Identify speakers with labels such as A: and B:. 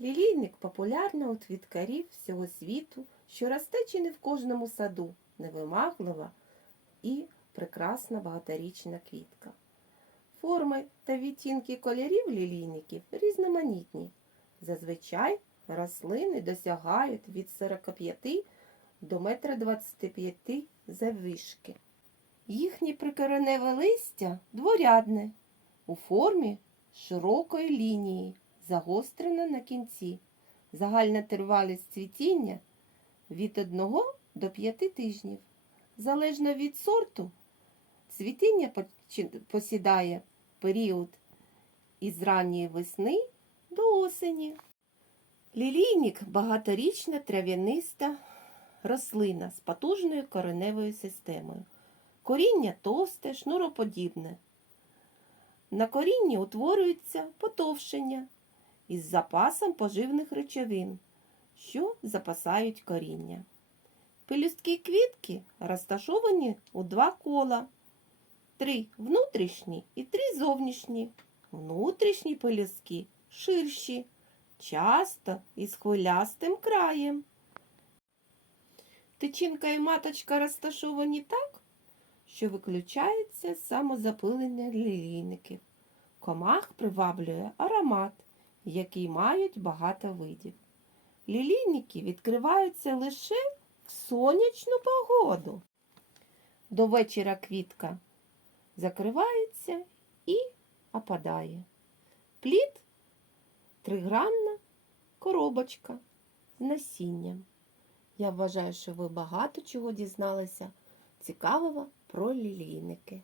A: Лілійник популярна у квіткарів всього світу, що росте в кожному саду, невимаглива і прекрасна багаторічна квітка. Форми та відтінки кольорів лілійників різноманітні. Зазвичай рослини досягають від 45 до 1,25 м заввишки. Їхнє прикореневе листя дворядне, у формі широкої лінії, загострене на кінці. Загальна тривалість цвітіння від 1 до 5 тижнів. Залежно від сорту, цвітіння посідає період із ранньої весни до осені. Лілійник багаторічна трав'яниста рослина з потужною кореневою системою. Коріння товсте, шнуроподібне. На корінні утворюється потовшення із запасом поживних речовин, що запасають коріння. Пелюстки квітки розташовані у два кола, три внутрішні і три зовнішні. Внутрішні пелюстки ширші, часто із хвилястим краєм. Тичинка і маточка розташовані так, що виключається самозапилення лілійників. Комах приваблює аромат, який мають багато видів. Лілійники відкриваються лише в сонячну погоду. До вечора квітка закривається і опадає. Плід тригранна коробочка з насінням. Я вважаю, що ви багато чого дізналися цікавого про лілійники.